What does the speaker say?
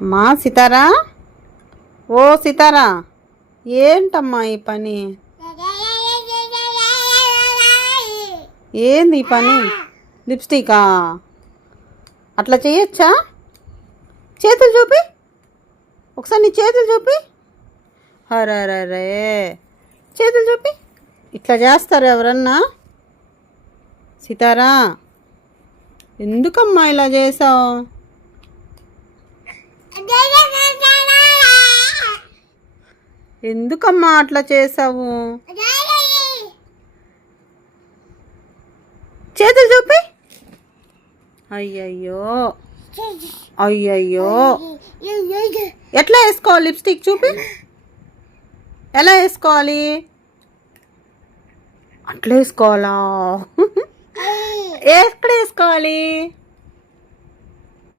అమ్మా సితారా, ఓ సితారా, ఏంటమ్మా ఈ పని? ఏంది ఈ పని? లిప్స్టికా? అట్లా చేయొచ్చా? చేతులు చూపి, ఒకసారి నీ చేతులు చూపి. హరరే, చేతులు చూపి. ఇట్లా చేస్తారు ఎవరన్నా? సితారా, ఎందుకమ్మా ఇలా చేసావు? ఎందుకమ్మా అట్లా చేసావు? చేతులు చూపి. అయ్యయ్యో, అయ్యయ్యో. ఎట్లా వేసుకోవాలి లిప్స్టిక్? చూపి, ఎలా వేసుకోవాలి? అట్లా వేసుకోవాలా? ఎక్కడ వేసుకోవాలి?